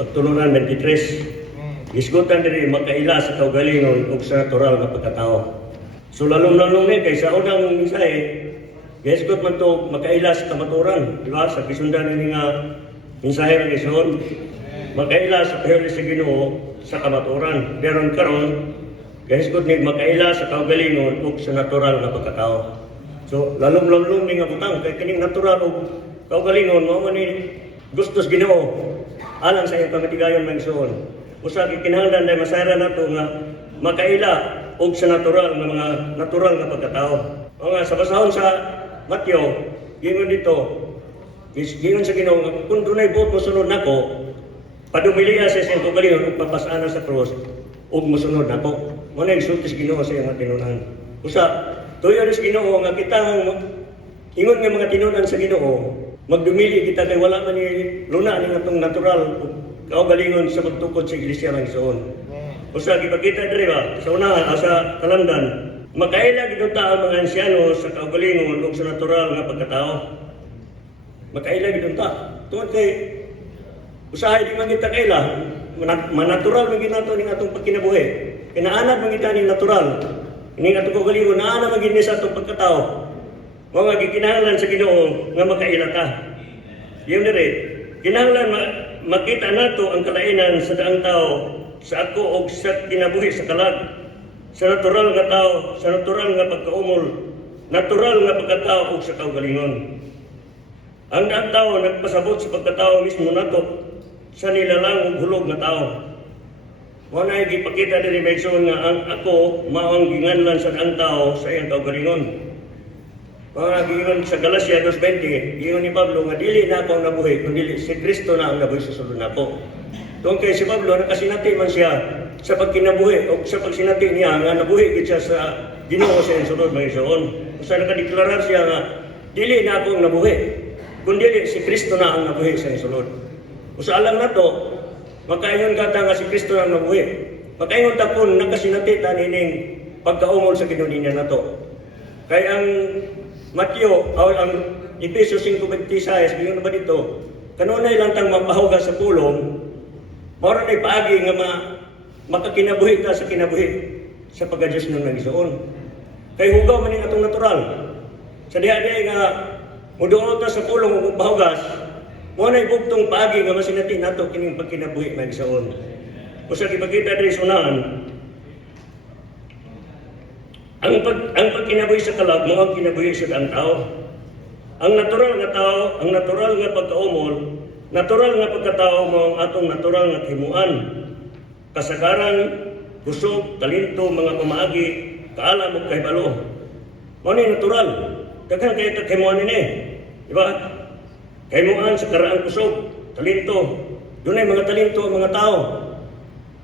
pagtulunan 23. Gisgutan diri makaila sa kaugalingon ug sa natural nga pagkatao. So lalong-lalong ni kay sa unang mensahe, gisgot man to makaila sa kamaturan, di ba? Sa gisundan ni nga mensahe ng Ison, makaila sa pahayag sa Ginoo sa kamaturan. Pero karon, gisgot ni makaila sa kaugalingon ug sa natural nga pagkatao. So lalong-lalong ni nga butang kay kining natural ug kaugalingon mao man ni gustos Ginoo alang sa iyang kamatigayon man Ison. Usa gikinahanglan na masara nato nga makaila og sa natural nga mga natural nga pagkatao. Mga sa basahon sa Mateo, gingon dito, gingon sa Ginoo nga kung dunay buot mosunod nako, padumili sa iyang kaugalingon ug papasana sa krus ug mosunod nako. Mo na insultis Ginoo sa iyang tinunan. Usa tuyo sa Ginoo nga kita ingon nga mga tinunan sa Ginoo, magdumili kita kay wala man ni luna ning atong natural kaugalingon sa pagtukod sa iglesia ng Ison. Usa gipakita diri ba sa unahan sa kalamdan, makaila gid ta ang mga ansyano sa kaugalingon ug sa natural nga pagkatao. Makaila gid ta. Tungod kay usahay di man kita kaila, manatural man gid nato ning atong pagkinabuhi. Kinaanad man gid ning natural. Ning atong kaugalingon naana man gid ni sa atong pagkatao. Mga gikinahanglan sa Ginoo nga makaila ta. Yung diri, kinahanglan makita nato ang kalainan sa daang tao, sa ako o sa kinabuhi sa kalag, sa natural nga tao, sa natural nga pagkaumol, natural nga pagkatao o sa kaugalingon. Ang daang tao nagpasabot sa pagkatao mismo nato sa nilalang ug hulog nga tao. Wala gipakita diri Mason nga ang ako mao ang ginganlan sa daang tao sa iyang kaugalingon. Mga gingon sa Galacia 2:20, gingon ni Pablo nga dili na ako ang nabuhi, kundi si Kristo na ang nabuhi sa sulod nako. Tungkol kay si Pablo nakasinati man siya sa pagkinabuhi o sa pagsinati niya nga nabuhi gid siya sa Ginoo sa iyang sulod mga Igsoon. Usa nakadeklarar siya nga dili na ako ang nabuhi, kundi si Kristo na ang nabuhi sa iyang sulod. Usa alam nato, makaingon kata nga si Kristo na ang nabuhi. Makaingon ta kun nakasinati ta nining pagkaumol sa kinuninya nato. Kay ang Mateo, ang Efeso 5:26, gingon ba dito? Kanunay lang tang mapahuga sa pulong, mao na paagi nga makakinabuhi ta sa kinabuhi sa pagka-Dios ng Ginoo. Kay hugaw man ning atong natural. Sa diha-diha nga muduol ta sa pulong ug pahugas, mao na bugtong paagi nga masinati nato kining pagkinabuhi ng Ginoo. Usa gipakita diri sa unahan, ang pagkinabuhi sa kalag, mo ang kinabuhi sa daang tao. Ang natural nga tao, ang natural nga pagkaumol, natural nga pagkatao mo ang atong natural nga himuan. Kasagaran, kusog, talento, mga pamaagi, kaalam ug kahibalo. Mao ni natural. Daghan kay himuan ni, di ba? Himuan sa karaan kusog, talento. Dunay mga talento ang mga tao.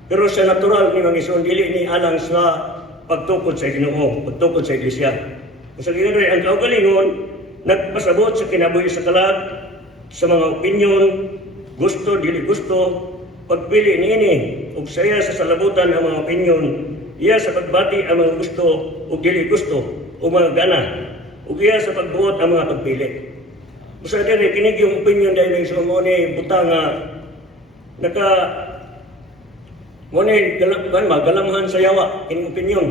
Pero sa natural ni mga Ison, dili ni alang sa pagtukod sa Ginoo, pagtukod sa iglesia. Sa Ginoo ang kaugalingon nagpasabot sa kinabuhi sa kalag, sa mga opinyon, gusto dili gusto, pagpili niini ug saya sa salabutan ang mga opinyon, iya sa pagbati ang mga gusto ug dili gusto ug mga gana, ug iya sa pagbuot ang mga pagpili. Usa diri kinig yung opinyon dahil sa mo ni butang nga Ngunit galamhan sa yawa, kining opinyon.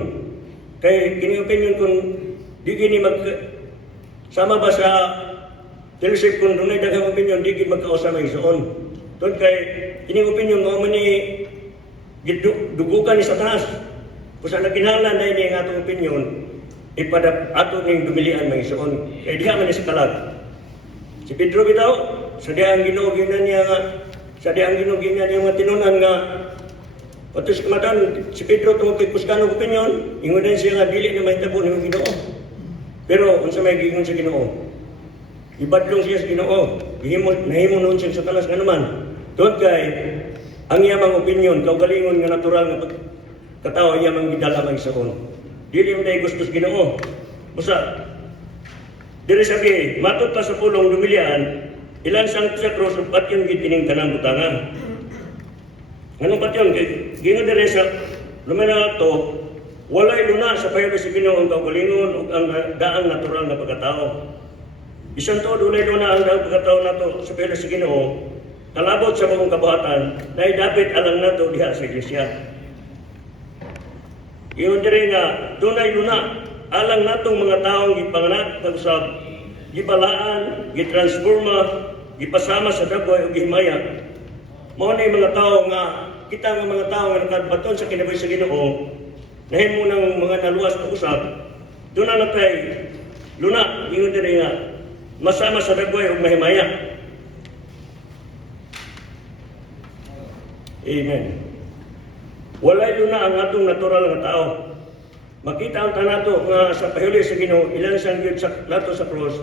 Kay kining opinyon kung di gini sama ba sa fellowship kung dunay daghang opinyon, di gini magkausama Igsoon. Tungod kay kining opinyon mo man ni dugukan ni Satanas. Kung sa nakinahanglan dahil niya ang atong opinyon, ato ning dumilian ng Igsoon. Kay diha man ni sa kalag. Si Pedro bitaw, sa diha ang Ginoo niya nga, sa diha ang Ginoo niya mga tinunan nga Pato si kamatan, si Pedro tungkol kay Kuskanong opinyon, ingon din siya nga dili na mahitabo ng Ginoo. Pero unsa may giingon sa Ginoo? Ibadlong siya sa Ginoo. Nahimo noon siya sa talas nga naman. Tungod kay ang iyang opinyon, kaugalingon nga natural nga katao iyang gidala man Igsoon. Dili man day gusto sa Ginoo. Usa diri sabi, matud pa sa pulong dumilian, ilan sang sa cross ug patyon gid kining tanang butangan. Anong patyon? Gingon dire sa luminaw to, walay luna sa payo sa Ginoo ang kaugalingon ug ang daang natural nga pagkatao. Bisan to dunay luna ang daang pagkatao nato sa payo sa Ginoo, kalabot sa mong kabuhatan na dapat alang nato diha sa iglesia. Iyon dire nga dunay luna alang natong mga taong gipanganak kag-usab, gibalaan, gitransforma, gipasama sa dagway ug gihimaya. Mao na mga tao nga kita nga mga tao nga nakabaton sa kinabuhi sa Ginoo, nahimo ng mga naluwas na usab, doon na natay luna, ingon dire nga masama sa dagway ug mahimaya. Amen. Walay luna ang atong natural nga tao. Makita ang tanato nga sa pahuli sa Ginoo, ilan sang gyud sa lato sa cross,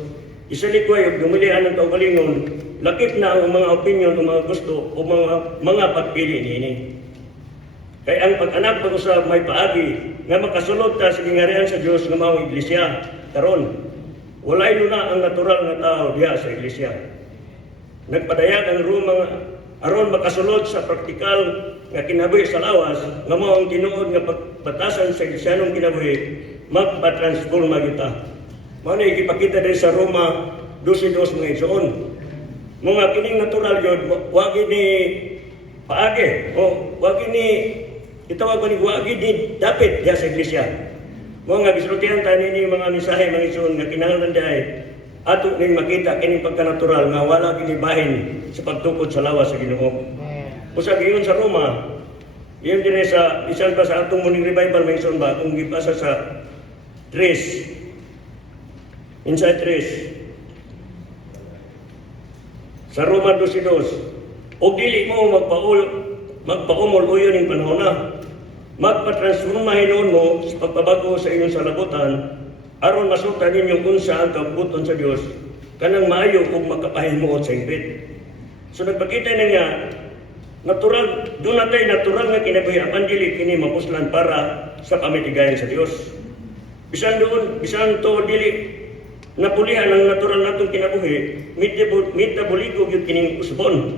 isalikway ug dumilian ang kaugalingon, lakip na ang mga opinion o mga gusto o mga pagpili niini. Kay ang pag-anak pag-usab may paagi nga makasulod ta sa gingarihan sa Dios nga mao iglesia karon. Walay luna ang natural nga tao diha sa iglesia. Nagpadayag ang Roma aron makasulod sa praktikal nga kinabuhi sa lawas nga mao ang tinuod nga pagbatasan sa iglesianong kinabuhi, magpatransforma kita. Mao na gipakita din sa Roma 12:2 mga igsoon. Mga kining natural yun, wag ni paagi o wag ni itawag ni wag ni dapat diha sa iglesia. Mga gisultihan ta nini mga mensahe mga igsoon nga kinahanglan daay ato ning makita kining pagka-natural nga wala ginibahin sa pagtukod sa lawas sa Ginoo. Usag iyon sa Roma, iyon din sa bisan pa sa atong muning revival mga igsoon ba kung gipasa sa 3 inside 3 sa Roma 12:2, o dili mo magpaumol uyon ning panahon na, magpatransforma hinuon mo sa pagpabago sa inyong salabutan, aron masuta ninyo unsa ang kabuton sa Dios, kanang maayo ug makapahimuot sa hingpit. So nagpakita na nga, natural, doon natay natural nga kinabuhi, apan dili kini mapuslan para sa pamitigayan sa Dios. Bisan to dili napulihan ang natural natong kinabuhi, metaboliko gyud kining usbon.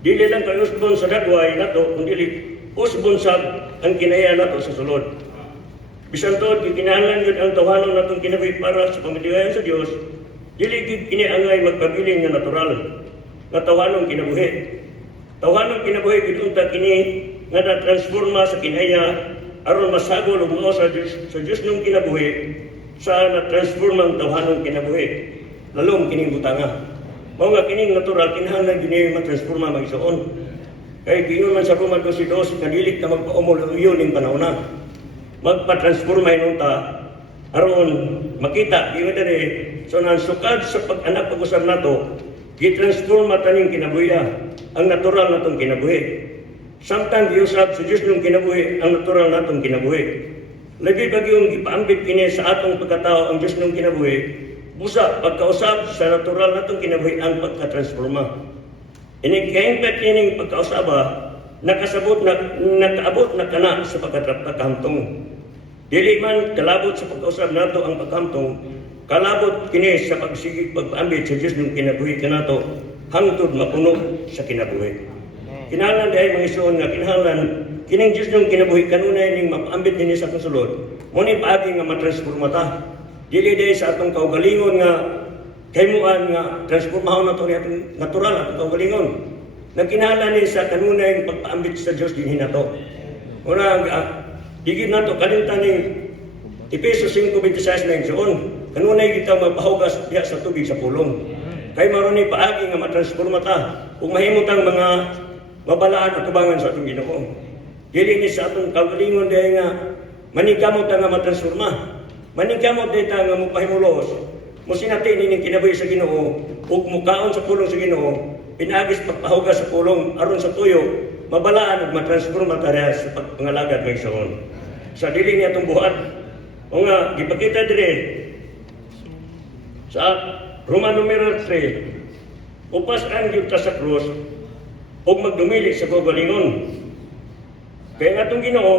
Dili lang kay usbon sa dagway nato, kundi usbon sab ang kinaya nato sa sulod. Bisan to kinahanglan gyud ang tawhanon natong kinabuhi para sa pamitigayan sa Dios, dili gyud kini angay magpabiling nga natural nga tawhanon kinabuhi. Tawhanon kinabuhi gyud unta kini nga na-transforma sa kinaya aron masagol ug mao sa Dios nung kinabuhi sa na-transforma ang tawhanong kinabuhi, lalong kining butanga. Mao nga kining natural kinahanglan gini ma-transforma mag-igsoon. Kay giingon man sa Roma 12:2 nga dili ta magpaumol uyon ning panahon na. Magpa-transforma hinunta aron makita giingon diri so nang sukad sa pag-anak pag-usab nato, gi-transforma taning kinabuhi ang natural natong kinabuhi. Samtang giusab sa Dios nung kinabuhi ang natural natong kinabuhi. Lagi bagyong ipaambit kini sa atong pagkatao ang Dios nung kinabuhi, busa pagkausab sa natural natong kinabuhi ang pagka-transforma. Inikahingpet kining pagkausaba, nakaabot na kana sa pagkahamtong. Dili man kalabot sa pagkausab nato ang paghamtong, kalabot kini sa pagsigig pagpaambit sa Dios nung kinabuhi kanato hangtod mapuno sa kinabuhi. Kinahanglan dahil mga igsoon nga kinahanglan kining Dios nung kinabuhi kanunay ning mapaambit dinhi sa atong sulod, mo ni paagi nga matransforma ta. Dili dahil sa atong kaugalingon nga kahimmuan nga transformahon nato ni atong natural atong kaugalingon. Nagkinahanglan ni sa kanunay pagpaambit sa Dios dinhi nato. Una digid nato kalimtan ning Efesos 5:26 na igsoon, kanunay kita mapahugas diha sa tubig sa pulong. Kay maron ni paagi nga matransforma ta ug mahimutang mga mabalaan at tubangan sa atong Ginoo. Dili ni sa atong kaugalingon dahil nga manigamot nga matransforma. Manigamot dahil nga mapahimulos. Musinati nining kinabuhi sa Ginoo ug mukaon sa pulong sa Ginoo, pinagis pagpahugas sa pulong aron sa tuyo, mabalaan ug matransforma ta sa pagpangalagad ng igsoon. Sa dili niya atong buhat, o nga gipakita dire sa Roma numero 3, upas ang gyud ta sa krus ug magdumili sa kaugalingon. Kaya nga itong Ginoo,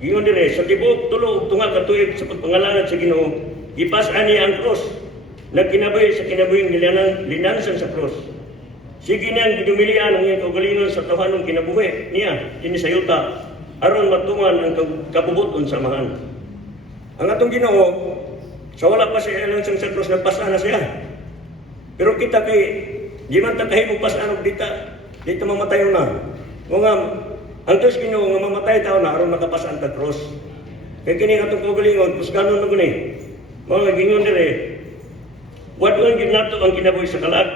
giingon dire sa tibuok tulo ug tunga ka tuig sa pagpangalangad sa Ginoo, ipas-an niya ang krus. Nagkinabuhi sa kinabuhing linansan sa krus. Sige niyang gidumilian ang iyang kaugalingon sa tawhanong kinabuhi niya dinhi sa yuta aron matungan ang kabubuton sa amahan. Ang atong Ginoo, sa wala pa siya lang sa krus, nagpasa na siya. Pero kita kay Di man ta kahimong pasanog dita mamatay na. Nga ang Diyos Ginoo nga mamatay tao na aron makapasaan ta cross. Kay kini atong kaugalingon kus ganon na guni. Mga gingon dire. Wadon gid nato ang kinabuhi sa kalag.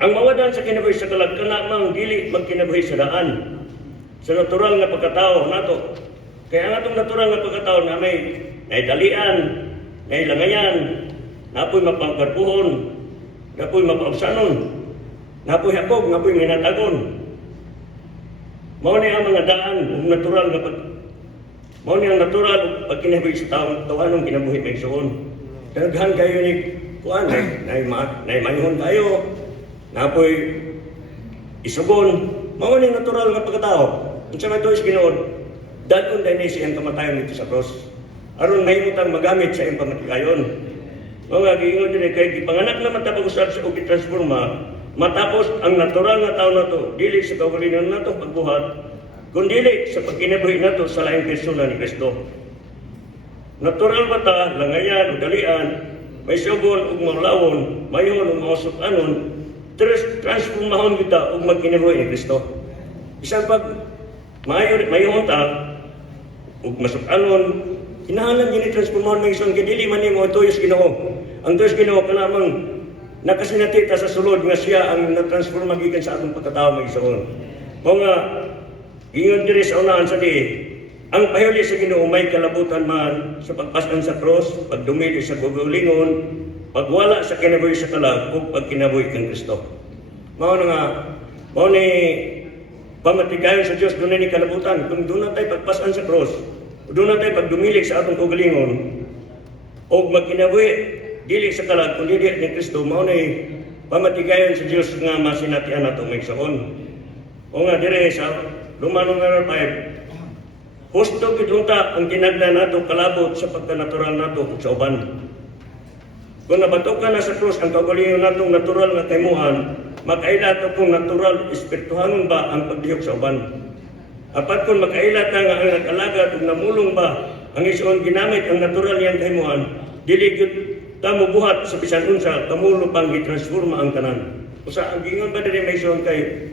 Ang mawadan sa kinabuhi sa kalag kana mang dili magkinabuhi sa daan. Sa natural nga pagkatao nato. Kaya ang atong natural nga pagkatao na may dalian, may langayan, napoy mapangkarpuhon, napoy mapaubsanon, napoy hakog, napoy minatagon. Mao ni ang mga daan ug natural nga mao ni ang natural pag kinabuhi sa taong tawanong kinabuhi may suon. Daghan kayo ni kuan nay manihon kayo, napoy isugon, mao ni natural nga pagkatao. Unsa man to is Ginoo, daton dinhi siyang kamatayon dito sa cross. Aron mahimutang magamit sa iyang pamatigayon. Mga giingon din kay gipanganak naman ta pag-usab sa og transforma, matapos ang natural nga tawo nato dili sa kaugalingon nato pagbuhat, kundi sa pagkinabuhi nato sa laing persona ni Kristo. Natural ba ta langayan o dalian, may subon ug maulawon, mayon ug mausukanon, transformahon kita ug magkinabuhi ni Kristo. Isang pag mayon ta ug masukanon, kinahanglan gini transformahon ng isang kadili man nimo tuyos Ginoo. Ang tuyos Ginoo kanamang nakasinatita sa sulod nga siya ang natransforma gikan sa atong pagkatao may isuon. Mao nga ingon diri sa unahan sa ang pahuli sa Ginoo may kalabutan man sa pagpasan sa cross, pagdumili sa gugulingon, pagwala sa kinabuhi sa kalag ug pagkinabuhi kang Kristo. Mao ni pamatigayon sa Dios dunay ni kalabutan kung dunay tay pagpasan sa cross. Doon na tayo pagdumili sa atong kaugalingon o magkinabuhi dili sa kalag kundi di ni Kristo, mao nay pamatigayon sa Dios nga masinatian nato may saon. O nga dire sa Romano 5, husto gid unta ang kinagdan nato kalabot sa pagkanatural nato sa uban. Kung nabatok ka na sa krus ang kaugalingon natong natural nga kaymuhan, makaila to kung natural espirituhanon ba ang pagdihok sa uban. Apat kung makailat na nga ang nag-alagad ug namulong ba ang isuon ginamit ang natural niyang kahimuan, dili gyud ta mobuhat sa bisan unsa kamulo pang gitransforma ang tanan. Usa ang gingon ba diri may isuon kay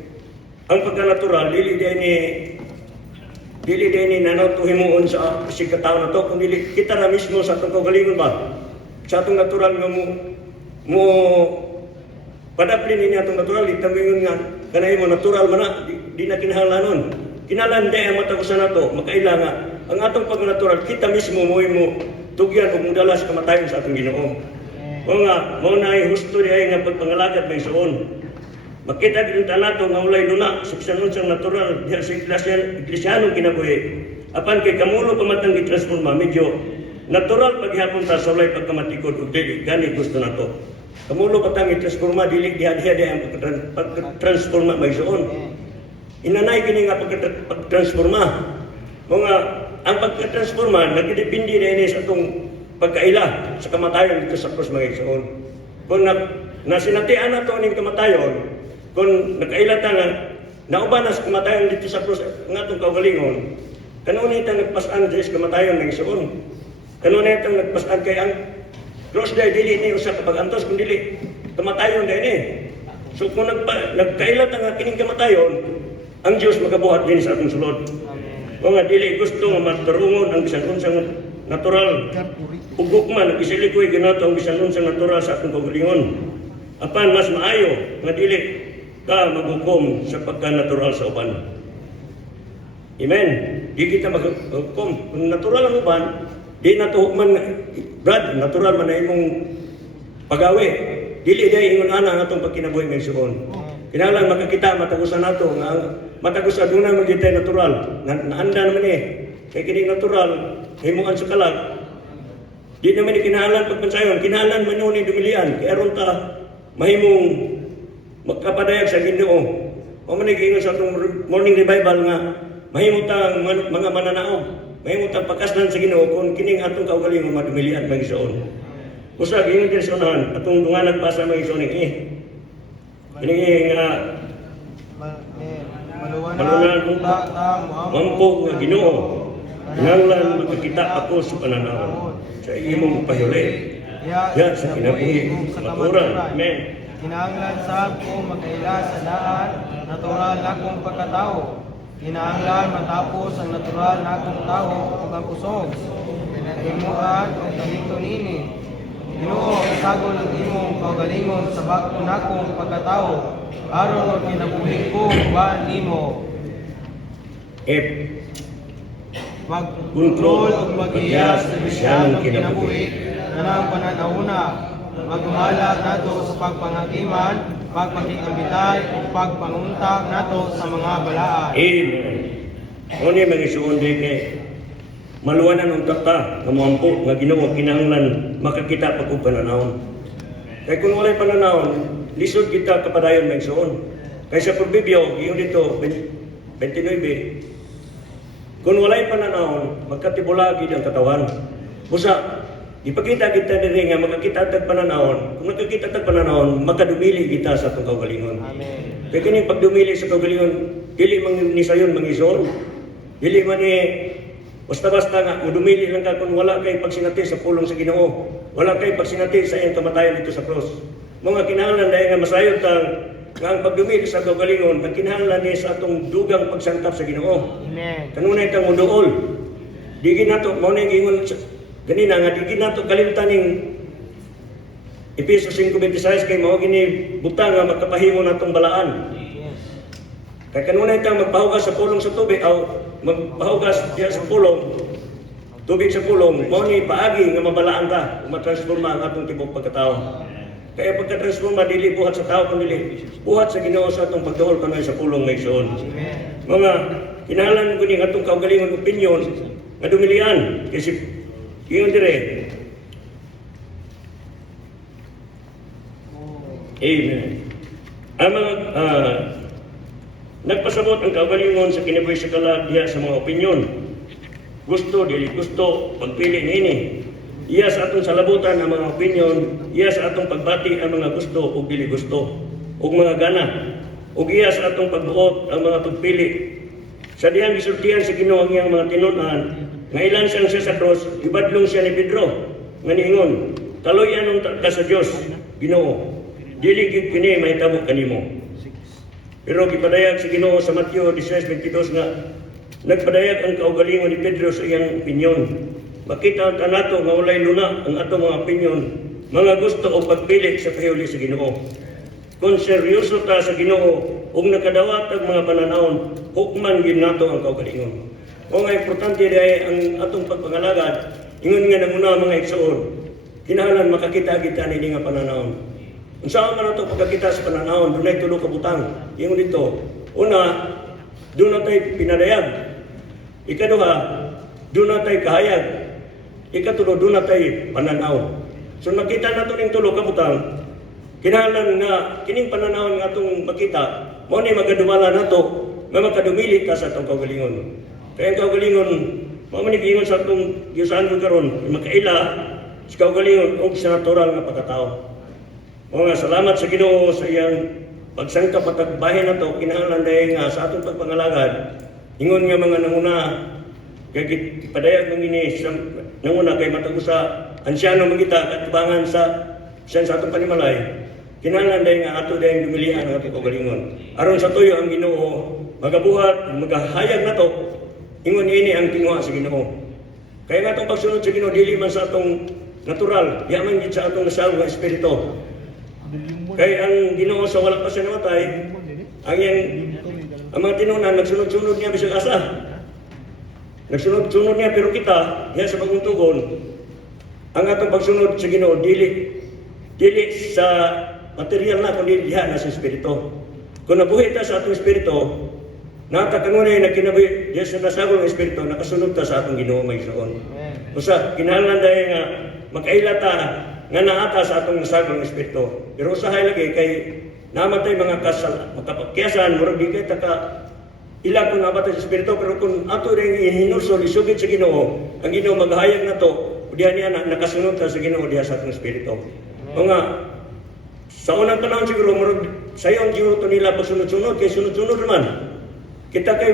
ang pagka-natural dili ni nanaw to himuon sa sikataw na to kundi kita na mismo sa atong kaugalingon ba sa atong natural nga mo padaplin ni atong natural itamingon nga kanay mo natural man na di na kinahanglanon. Kinalanday ang matagusan nato, makaila nga ang atong pag-natural kita mismo mo tugyan ug mudala sa kamatayon sa atong Ginoo. O nga mao na ay husto diay nga pagpangalagad may suon. Makita gid ta nato nga walay luna sa bisan unsang natural diha sa iglesyano kinabuhi. Apan kay kamulo pamatang gitransforma medyo natural paghapon ta sa walay pagkamatikod ug dili gani gusto nato. Kamulo patang gitransforma dili diha ang pagtransforma may suon. Inanay kini nga pagtransforma. Mga ang pagtransforma nagdepende dinhi sa atong pagkaila sa kamatayon dito sa krus mga igsoon. Kung nasinatian nato ning kamatayon, kung nakaila ta nga nauban na sa kamatayon dito sa krus ang atong kaugalingon, kanunay ta nagpasan sa kamatayon mga igsoon. Kanunay ta nagpasan kay ang krus dili ni usa ka pag-antos kun dili kamatayon dinhi. So kung nagkaila ta nga kining kamatayon, ang Diyos magabuhat din sa atong sulod. O nga dili gusto nga matarungon ang bisan unsang natural. Ugukman isilikoy ginato ang bisan unsang natural sa atong kaugalingon. Apan mas maayo nga dili ka maghukom sa pagka-natural sa uban. Amen. Di kita maghukom kung natural ang uban, di nato man brad natural man na imong pagawi. Dili day ingon ana ang atong pagkinabuhi may suon. Kinahanglan makakita matagusan nato nga matagusan dunay magitay natural. Naanda naman kay kining natural himuan sa kalag. Di naman kinahanglan pagpansayon, kinahanglan man ni dumilian kay aron ta mahimong magkapadayag sa Ginoo. O man giingon sa atong morning revival nga mahimo ta mga mananaog, mahimo ta pakasnan sa Ginoo kung kining atong kaugalingon madumilian magisuon. Usa giingon din sa unahan atong dunganag pa sa magisuon Ini nga malunan mampo nga Ginoo. Kinahanglan makakita ako sa pananaw sa imong pahuli. Ya sa kinabuhi maturan. Amen. Kinahanglan sab ko makaila sa daan natural na akong pagkatao. Kinahanglan matapos ang natural na akong tao ug ang kusog. Kahimuan o kalito nini. Ginoo, isagol ang imong kaugalingon sa bag-o nakong pagkatao. Aron og kinabuhi ko ba nimo. F. Mag-control o mag-iya sa bisyan ng kinabuhi na ng pananahuna. Maghuhala nato sa pagpangagiman, pagpakikambitay o pagpangunta nato sa mga balaan. Amen. Oni mga isuon din kay maluwanan ang tata nga moampo nga Ginoo kinahanglan makakita pa kung pananawon. Kay kung walay pananawon, lisod kita kapadayon mga isuon. Kay sa Proverbio, iyon dito 29, kung walay pananawon, magkatibulagi ang katawan. Busa, ipakita kita diri nga makakita tag pananawon. Kung nakakita tag pananawon, makadumili kita sa atong kaugalingon. Amen. Kaya kining pagdumili sa kaugalingon, dili man ni sayon mangisod. Dili man ni basta-basta nga dumili lang ka kung wala kay pagsinati sa pulong sa Ginoo. Wala kay pagsinati sa iyang kamatayon dito sa cross. Mga kinahanglan dahil nga masayod tang nga ang pagdumili sa kaugalingon, ang kinahanglan ni sa atong dugang pagsangkap sa Ginoo. Amen. Kanunay tang muduol. Digi nato mao na ingon ganina nga digi nato kalimtan ning Efeso 5:26 kay mao gini butang nga magkapahimo natong balaan. Yes. Kay kanunay tang magpahugas sa pulong sa tubig aw magpahugas diya sa pulong tubig sa pulong mao ni paagi nga mabalaan ta matransforma ang atong tibok pagkatao. Kaya pagka-transforma dili buhat sa tao kundi buhat sa Ginoo sa atong pagduol kanay sa pulong nga igsoon. Amen. Mga kinahanglan ko ni atong kaugalingon opinyon nga dumilian kasi iyon dire. Amen. Ang mga nagpasabot ang kaugalingon sa kinabuhi sa kalag diha sa mga opinyon. Gusto, dili gusto, pagpili niini. Iya sa atong salabutan ang mga opinyon, iya sa atong pagbati ang mga gusto o dili gusto, o mga gana, o iya sa atong pagbuot ang mga pagpili. Sa diyang gisultihan sa Ginoo ang iyang mga tinud-an, nga ilan siyang siya sa cross, ibadlong siya ni Pedro, nga niingon, kaloy-an ka sa Dios, Ginoo, dili gid kini mahitabo kanimo. Pero gipadayag sa Ginoo sa Mateo 16:22 nga nagpadayag ang kaugalingon ni Pedro sa iyang opinyon. Makita ta nato nga walay luna ang atong mga opinyon, mga gusto o pagpili sa pahiuli sa Ginoo. Kung seryoso ta sa Ginoo ug nakadawat ang mga pananawon, hukman gid nato ang kaugalingon. O nga importante dahil ang atong pagpangalagad, ingon nga nanguna mga igsoon, kinahanglan makakita kita ni nga pananawon. Kung saan man nato pagkakita sa pananawon, dunay tulo ka butang. Ingon dito, una, doon natay pinadayag. Ikaduha, doon natay kahayag. Ikatulo, doon natay pananaw. So makita nato ning tulo ka butang, kinahanglan nga kining pananaw nga atong makita, mao ni magadumala nato nga makadumili ta sa atong kaugalingon. Kaya ang kaugalingon, mao man giingon sa atong giusahan karon, makaila sa kaugalingon ug sa natural nga pagkatao. Mga salamat sa Ginoo sa iyang pagsangkap at pagbahin nato, kinahanglan dahil nga sa atong pagpangalagad, ingon nga mga nanguna, kaya padayag ng ini nanguna kay matag sa ansyano magita katubangan sa atong panimalay. Kinahanglan dahil nga ato dahil dumilihan ang atong kaugalingon. Aron sa tuyo ang Ginoo, magabuhat, magahayag nato, ingon ini ang tinguha sa Ginoo. Kaya nga atong pagsunod sa Ginoo, dili man sa atong natural, di man gid sa atong nasalong nga espiritu. Kaya ang Ginoo sa wala pa siya namatay, ang mga tinunan, nagsunod-sunod niya bisag asa. Nagsunod-sunod niya, pero kita, diya sa bagong tugon, ang atong pagsunod sa Ginoo, dili sa material na, kundi diha na sa espiritu. Kung nabuhi ta sa atong espiritu, natakangunay na kinabuhi diya sa nasagol ng espiritu, nakasunod ta sa atong Ginoo may soon. Usa, kinahanglan dahil nga, makaila ta, nga naata sa atong nasagol ng espiritu. Pero usahay lagi kay namatay mga makapagkiyasan, murag di kay taka ila kung nabatay sa espiritu, pero kung ato rin hinusol, isugid sa Ginoo, ang Ginoo maghayag na to, diyan niya nakasunod ta sa Ginoo diya sa atong espiritu. O nga, sa unang panahon siguro, murag sayon siguro to nila pagsunod-sunod, kay sunod-sunod naman. Kita kay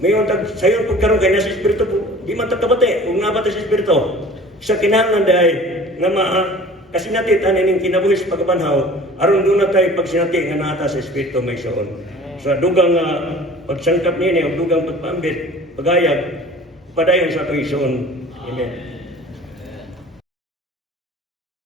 mayon sayon pagkaroon kay nasa espiritu, di man takabate, kung nabatay sa espiritu. Sa kinahanglan dahil nga kasinati tanin kinabuhis pagbanhaw aron do na tay pagsinati nga naata sa espiritu may soon. Sa dugang pagsangkap niini o dugang pagpaambit pagayag padayon sa tuition. Amen.